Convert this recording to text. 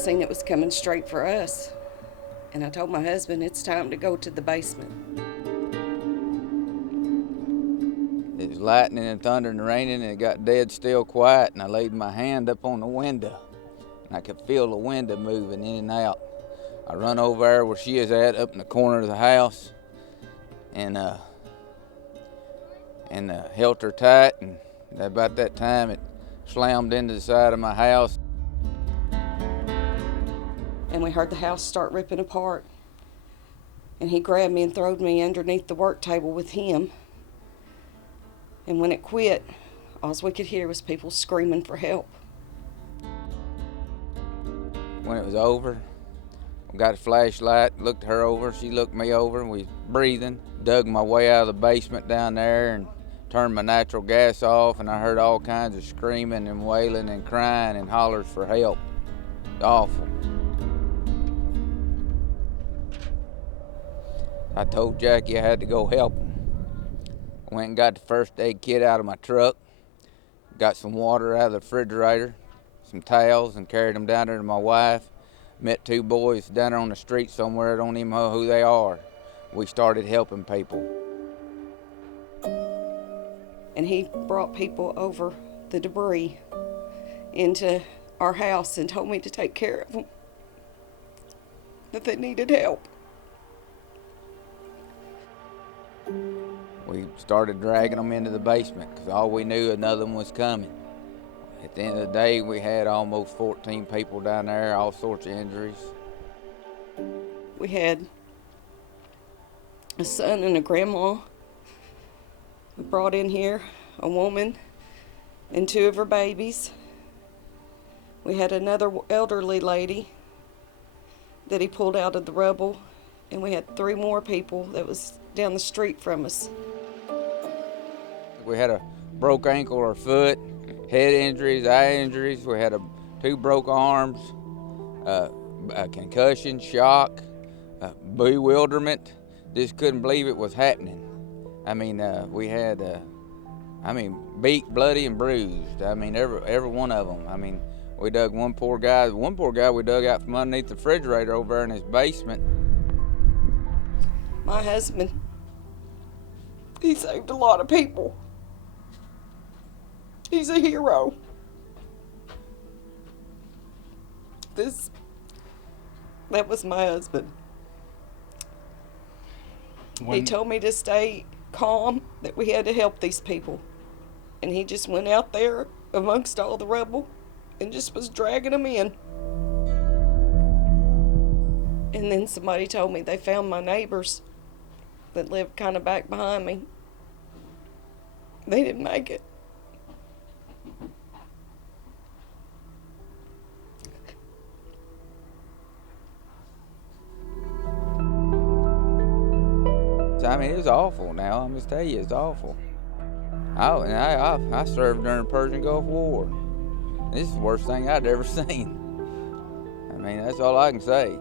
seen it was coming straight for us. And I told my husband it's time to go to the basement. It was lightning and thunder and raining, and it got dead still quiet, and I laid my hand up on the window, and I could feel the window moving in and out. I run over there where she is at, up in the corner of the house, and held her tight, and about that time it slammed into the side of my house. And we heard the house start ripping apart. And he grabbed me and throwed me underneath the work table with him. And when it quit, all we could hear was people screaming for help. When it was over, I got a flashlight, looked her over, she looked me over, we was breathing, dug my way out of the basement down there and turned my natural gas off, and I heard all kinds of screaming and wailing and crying and hollers for help. Awful. I told Jackie I had to go help him. I went and got the first aid kit out of my truck, got some water out of the refrigerator, some towels, and carried them down there to my wife. Met two boys down there on the street somewhere, I don't even know who they are. We started helping people. And he brought people over the debris into our house and told me to take care of them, that they needed help. We started dragging them into the basement because all we knew, another one was coming. At the end of the day, we had almost 14 people down there, all sorts of injuries. We had a son and a grandma. We brought in here a woman and two of her babies. We had another elderly lady that he pulled out of the rubble, and we had three more people that was down the street from us. We had a broke ankle or foot, head injuries, eye injuries. We had two broke arms, a concussion, shock, bewilderment. Just couldn't believe it was happening. I mean, we had, beat, bloody, and bruised. I mean, every one of them. I mean, we dug one poor guy we dug out from underneath the refrigerator over there in his basement. My husband, he saved a lot of people. He's a hero. That was my husband. He told me to stay calm, that we had to help these people. And he just went out there amongst all the rubble and just was dragging them in. And then somebody told me they found my neighbors that lived kind of back behind me. They didn't make it. I mean, it was awful now. I'm just telling you, it's awful. I served during the Persian Gulf War. This is the worst thing I'd ever seen. I mean, that's all I can say.